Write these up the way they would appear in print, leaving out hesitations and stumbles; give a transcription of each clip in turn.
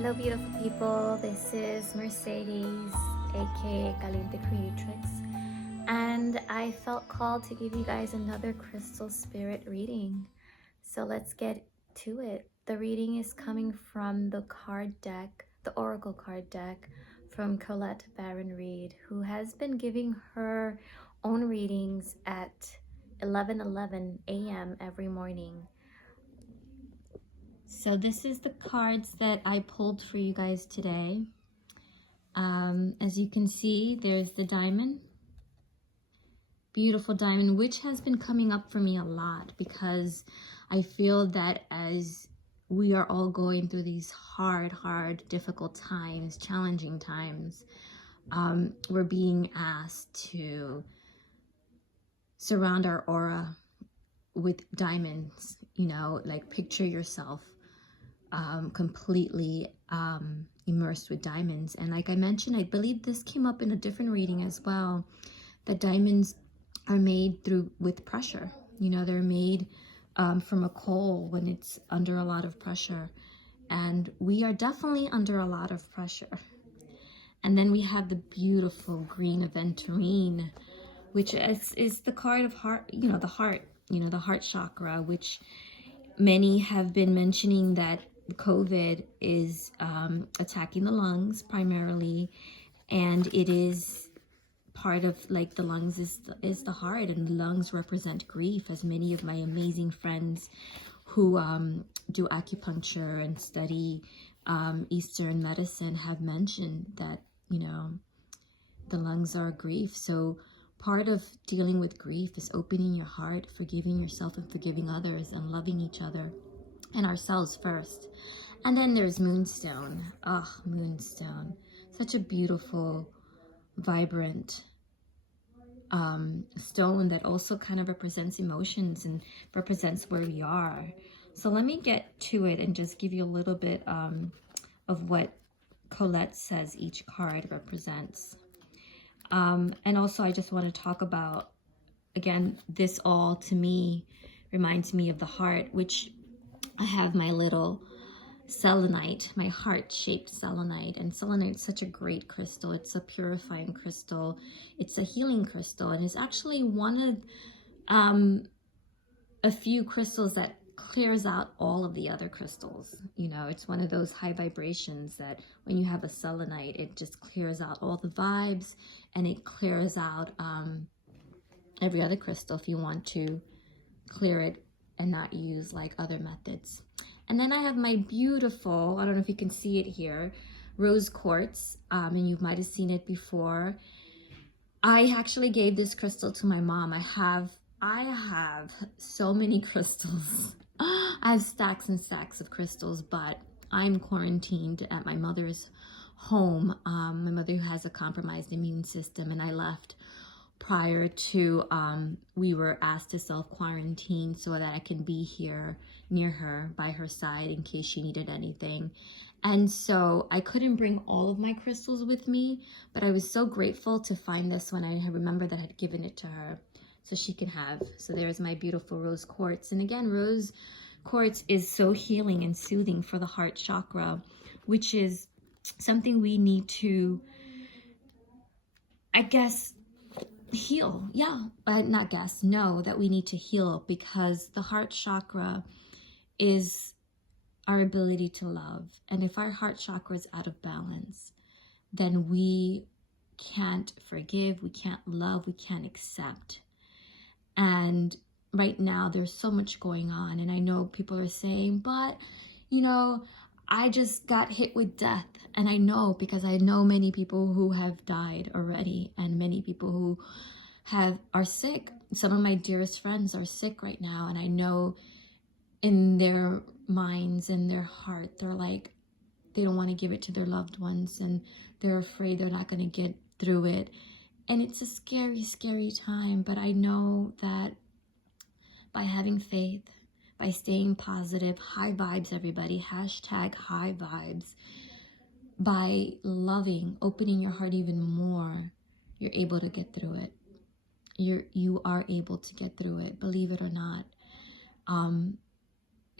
Hello beautiful people, this is Mercedes, aka Caliente Creatrix, and I felt called to give you guys another crystal spirit reading. So let's get to it. The reading is coming from the card deck, the oracle card deck from Colette Baron-Reid, who has been giving her own readings at 11:11 a.m. every morning. So this is the cards that I pulled for you guys today. As you can see, there's the diamond, beautiful diamond, which has been coming up for me a lot because I feel that as we are all going through these hard, difficult times, challenging times, we're being asked to surround our aura with diamonds, you know, like picture yourself completely immersed with diamonds. And like I mentioned, I believe this came up in a different reading as well, that diamonds are made with pressure. You know, they're made from a coal when it's under a lot of pressure. And we are definitely under a lot of pressure. And then we have the beautiful green Aventurine, which is the card of heart, you know, the heart, the heart chakra, which many have been mentioning that COVID is attacking the lungs primarily, and it is part of, like, the lungs is the heart, and the lungs represent grief, as many of my amazing friends who do acupuncture and study Eastern medicine have mentioned that, you know, the lungs are grief. So part of dealing with grief is opening your heart, forgiving yourself and forgiving others, and loving each other and ourselves first. And then there's Moonstone. Oh, Moonstone. Such a beautiful, vibrant stone that also kind of represents emotions and represents where we are. So let me get to it and just give you a little bit of what Colette says each card represents. And also I just want to talk about, again, this all to me reminds me of the heart, which I have my little selenite, my heart-shaped selenite. And selenite is such a great crystal. It's a purifying crystal. It's a healing crystal. And it's actually one of a few crystals that clears out all of the other crystals. You know, it's one of those high vibrations that when you have a selenite, it just clears out all the vibes, and it clears out every other crystal if you want to clear it and not use like other methods. And then I have my beautiful, I don't know if you can see it here, rose quartz, and you might have seen it before. I actually gave this crystal to my mom. I have so many crystals. I have stacks and stacks of crystals, but I'm quarantined at my mother's home. My mother has a compromised immune system, and I left prior to we were asked to self-quarantine so that I can be here near her, by her side, in case she needed anything. And so I couldn't bring all of my crystals with me, but I was so grateful to find this one. I remember that I had given it to her so she can have. So there's my beautiful rose quartz. And again, rose quartz is so healing and soothing for the heart chakra, which is something we need to, I guess, heal. Yeah, not guess, know that we need to heal, because the heart chakra is our ability to love. And if our heart chakra is out of balance, then we can't forgive, we can't love, we can't accept. And right now there's so much going on, and I know people are saying, but you know, I just got hit with death. And I know, because I know many people who have died already, and many people who are sick. Some of my dearest friends are sick right now, and I know in their minds and their heart, they're like, they don't want to give it to their loved ones, and they're afraid they're not going to get through it. And it's a scary time, but I know that by having faith, by staying positive, high vibes, everybody, hashtag high vibes, by loving, opening your heart even more, you're able to get through it. You are able to get through it, believe it or not.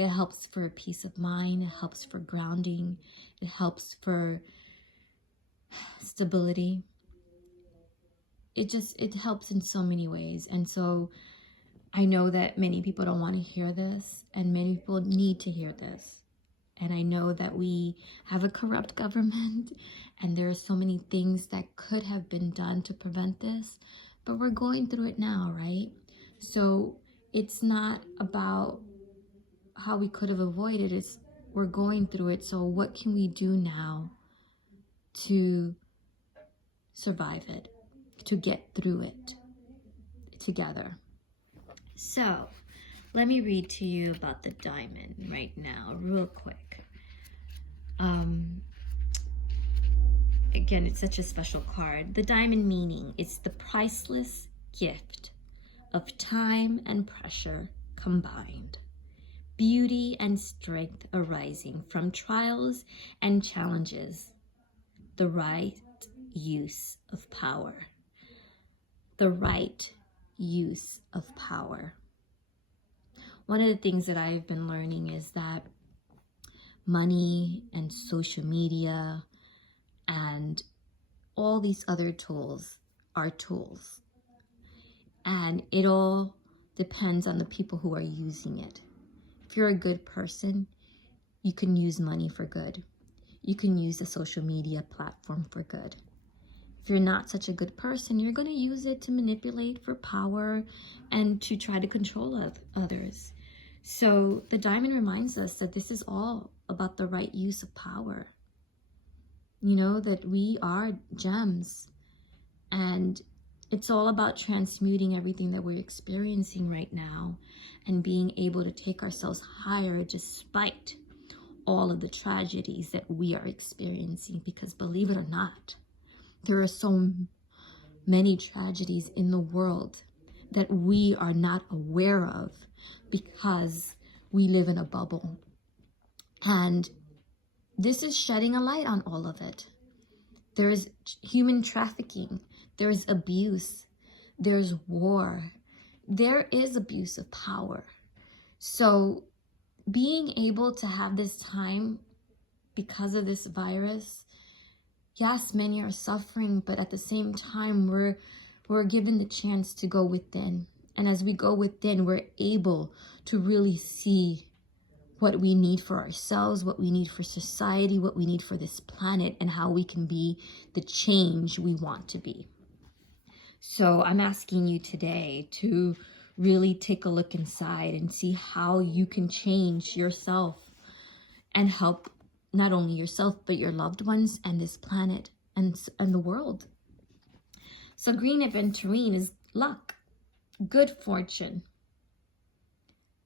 It helps for peace of mind. It helps for grounding. It helps for stability. It helps in so many ways. And so I know that many people don't want to hear this, and many people need to hear this. And I know that we have a corrupt government, and there are so many things that could have been done to prevent this, but we're going through it now, right? So it's not about how we could have avoided it. We're going through it. So what can we do now to survive it, to get through it together? So let me read to you about the diamond right now, real quick. Again, it's such a special card. The diamond meaning, it's the priceless gift of time and pressure combined. Beauty and strength arising from trials and challenges. The right use of power. The right use of power. One of the things that I've been learning is that money and social media and all these other tools are tools. And it all depends on the people who are using it. If you're a good person, you can use money for good. You can use a social media platform for good. If you're not such a good person, you're going to use it to manipulate for power and to try to control others. So the diamond reminds us that this is all about the right use of power. You know, that we are gems, and it's all about transmuting everything that we're experiencing right now and being able to take ourselves higher despite all of the tragedies that we are experiencing. Because believe it or not, there are so many tragedies in the world that we are not aware of because we live in a bubble. And this is shedding a light on all of it. There's human trafficking. There's abuse. There's war. There is abuse of power. So being able to have this time because of this virus, yes, many are suffering, but at the same time, we're given the chance to go within. And as we go within, we're able to really see what we need for ourselves, what we need for society, what we need for this planet, and how we can be the change we want to be. So I'm asking you today to really take a look inside and see how you can change yourself and help not only yourself, but your loved ones and this planet and the world. So green Aventurine is luck, good fortune,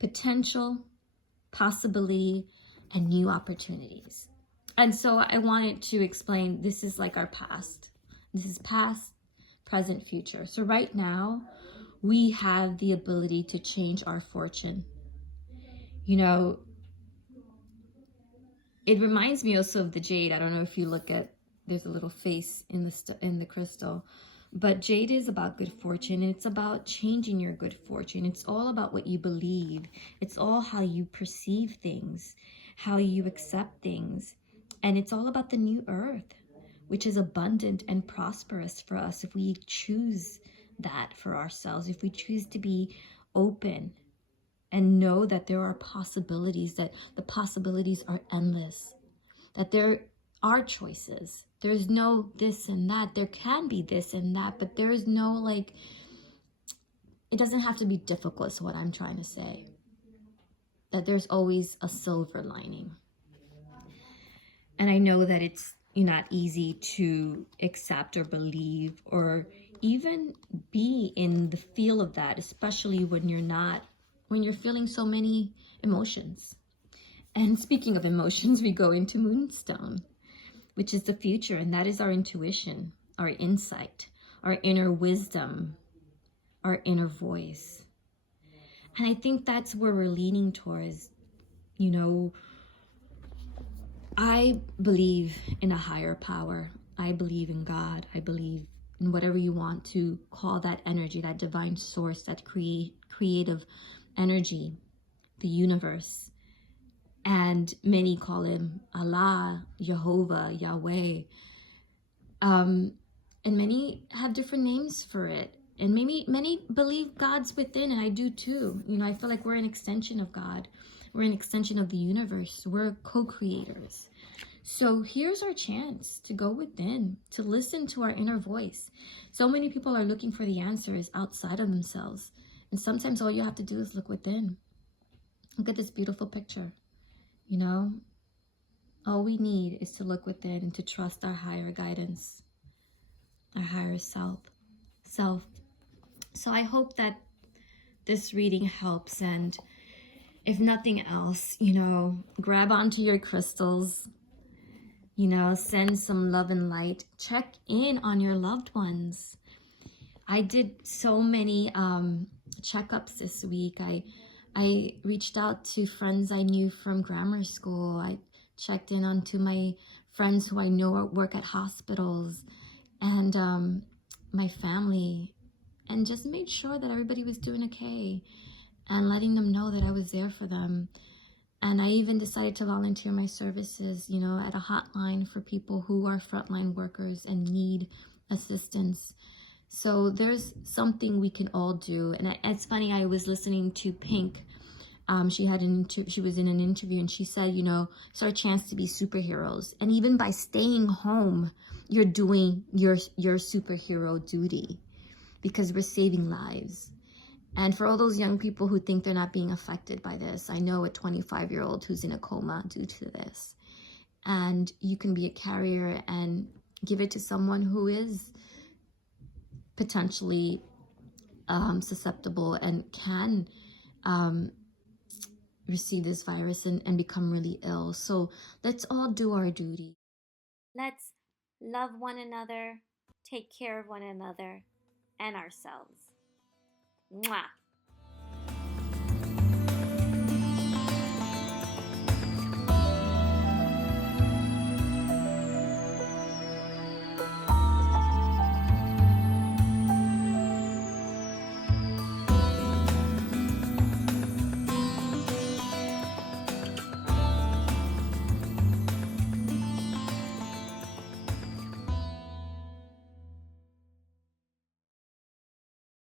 potential, possibility, and new opportunities. And so I wanted to explain, this is like our past. This is past, present, future. So right now, we have the ability to change our fortune. You know, it reminds me also of the jade. I don't know if you look at, there's a little face in the crystal. But jade is about good fortune. It's about changing your good fortune. It's all about what you believe. It's all how you perceive things, how you accept things. And it's all about the new earth, which is abundant and prosperous for us if we choose that for ourselves, if we choose to be open and know that there are possibilities, that the possibilities are endless, that there are choices. There's no this and that. There can be this and that, but there is no like, it doesn't have to be difficult is what I'm trying to say. That there's always a silver lining. And I know that it's not easy to accept or believe or even be in the feel of that, especially when you're feeling so many emotions. And speaking of emotions, we go into Moonstone, which is the future, and that is our intuition, our insight, our inner wisdom, our inner voice. And I think that's where we're leaning towards. You know, I believe in a higher power. I believe in God. I believe in whatever you want to call that energy, that divine source, that creative energy, the universe. and many call him Allah, Jehovah, Yahweh. And many have different names for it. And many believe God's within, and I do too. You know, I feel like we're an extension of God. We're an extension of the universe. We're co-creators. So here's our chance to go within, to listen to our inner voice. So many people are looking for the answers outside of themselves. And sometimes all you have to do is look within. Look at this beautiful picture. You know, all we need is to look within and to trust our higher guidance, our higher self. So I hope that this reading helps, and if nothing else, you know, grab onto your crystals, you know, send some love and light, check in on your loved ones. I did so many checkups this week. I reached out to friends I knew from grammar school. I checked in onto my friends who I know work at hospitals, and my family, and just made sure that everybody was doing okay, and letting them know that I was there for them. And I even decided to volunteer my services, you know, at a hotline for people who are frontline workers and need assistance. So there's something we can all do. And it's funny, I was listening to Pink. She was in an interview, and she said, you know, it's our chance to be superheroes. And even by staying home, you're doing your superhero duty, because we're saving lives. And for all those young people who think they're not being affected by this, I know a 25-year-old who's in a coma due to this. And you can be a carrier and give it to someone who is potentially susceptible and can receive this virus and become really ill. So let's all do our duty. Let's love one another, take care of one another, and ourselves. Mwah!